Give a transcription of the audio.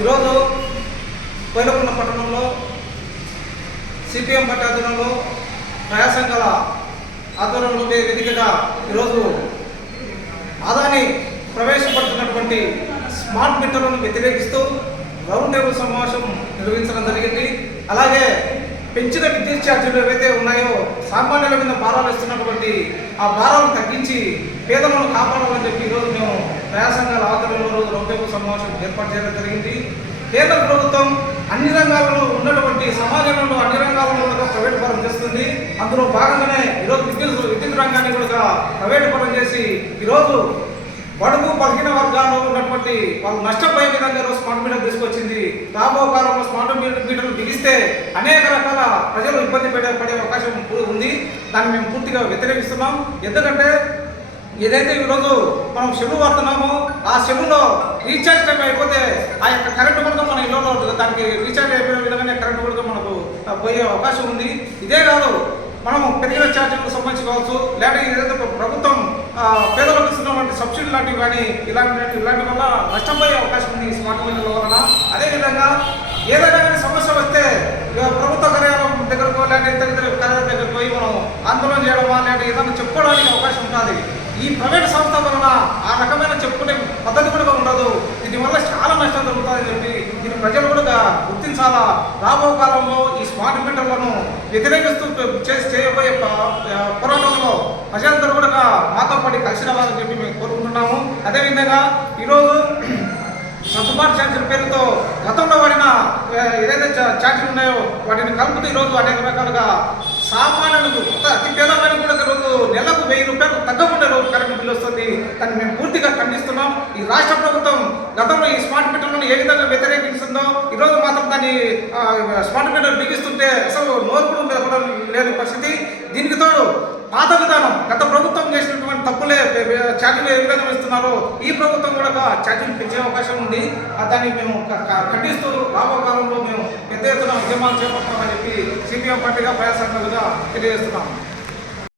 ఈరోజు కోయిలకొండ పట్టణంలో CPM party ఆధ్వర్యంలో ప్రజా సంఘాల ఆధ్వర్యంలో వేదికగా ఈరోజు ఆదాని ప్రవేశపెడుతున్నటువంటి స్మార్ట్ మీటర్లను వ్యతిరేకిస్తూ రౌండ్ టేబుల్ సమావేశం నిర్వహించడం జరిగింది. అలాగే పెంచిన విద్యుత్ ఛార్జీలు ఏవైతే ఉన్నాయో సామాన్యుల మీద భారాలు ఇస్తున్నటువంటి ఆ భారాలు తగ్గించి పేదలను కాపాడాలని చెప్పి ఈరోజు మేము ప్రజా సంఘాల ఆధ్వర్యంలో రౌండ్ టేబుల్ సమావేశం ఏర్పాటు చేయడం జరిగింది. కేంద్ర ప్రభుత్వం అన్ని రంగాలలో ఉన్నటువంటి సమాజంలో అన్ని రంగాలలో ప్రైవేట్ పరం చేస్తుంది. అందులో భాగంగానే ఈరోజు విద్యుత్ రంగాన్ని కూడా ప్రైవేట్ పరం చేసి ఈరోజు బడుగు బలహీన వర్గాల్లో ఉన్నటువంటి వాళ్ళు నష్టపోయే విధంగా ఈరోజు స్మార్ట్ మీటర్ తీసుకొచ్చింది. రాబో కాలంలో స్మార్ట్ మీటర్లు బిగిస్తే అనేక రకాల ప్రజలు ఇబ్బంది పడే అవకాశం ఉంది. దాన్ని మేము పూర్తిగా వ్యతిరేకిస్తున్నాం. ఎందుకంటే ఏదైతే ఈరోజు మనం చెరువు వాడుతున్నామో ఆ చెరువులో రీఛార్జ్ టైం అయిపోతే ఆ యొక్క కరెంటు కూడా మన ఇళ్ళలో దానికి రీఛార్జ్ అయిపోయిన విధంగానే కరెంటు కూడా మనకు పోయే అవకాశం ఉంది. ఇదే కాదు, మనం పెరిగిన ఛార్జీలకు సంబంధించి కావచ్చు, లేదా ఏదైతే ప్రభుత్వం పేదలకు ఇస్తున్నటువంటి సబ్సిడీ లాంటివి కానీ ఇలాంటి వల్ల నష్టపోయే అవకాశం ఉంది ఈ స్మార్ట్ మీటర్ల వలన. అదేవిధంగా ఏదైనా కానీ సమస్య వస్తే ప్రభుత్వ కార్యాలయం దగ్గరకు లేదా ఇతర కార్యాలయం దగ్గరకు పోయి మనం ఆందోళన చేయడమా లేదా ఏదైనా చెప్పుకోవడానికి అవకాశం ఉంటుంది. ఈ ప్రైవేట్ సంస్థ వలన ఆ రకమైన చెప్పుకునే పద్ధతి కూడా ఉండదు. దీనివల్ల చాలా నష్టం జరుగుతుందని చెప్పి దీన్ని ప్రజలు కూడా గుర్తించాలా. రాబో కాలంలో ఈ స్మార్ట్ మీటర్లను వ్యతిరేకిస్తూ చేయబోయే పోరాటంలో ప్రజలందరూ కూడా మాతో పాటు కలిసి రావాలని చెప్పి మేము కోరుకుంటున్నాము. అదేవిధంగా ఈరోజు సర్దుబాటు ఛార్జీల పేరుతో గతంలో వాడిన ఏదైతే ఛార్జీలు ఉన్నాయో వాటిని కలుపుతూ ఈరోజు అనేక రకాలుగా సామాన్యులకు అతి పేదవాడిని కూడా ఈరోజు నెలకు 1000 రూపాయలు తగ్గకుండా రోజు కరెంటు బిల్లు వస్తుంది. దాన్ని మేము పూర్తిగా ఖండిస్తున్నాం. ఈ రాష్ట్ర ప్రభుత్వం గతంలో ఈ స్మార్ట్ మీటర్లను ఏ విధంగా వ్యతిరేకిస్తుందో ఈరోజు మాత్రం దాన్ని స్మార్ట్ మీటర్ బిగిస్తుంటే అసలు నోరు కూడా లేని పరిస్థితి. దీనికి తోడు పాత విధానం గత ప్రభుత్వం చేసినటువంటి తప్పులే ఛార్జీలు ఏ విధంగా ఇస్తున్నారో ఈ ప్రభుత్వం కూడా ఛార్జీలు పెంచే అవకాశం ఉంది. దాన్ని మేము ఖండిస్తూ రాబో కాలంలో మేము పెద్ద ఎత్తున ఉద్యమాలు చేపడతామని చెప్పి సిపిఎం పార్టీగా ప్రజా సంఘాలుగా తెలియజేస్తున్నాం.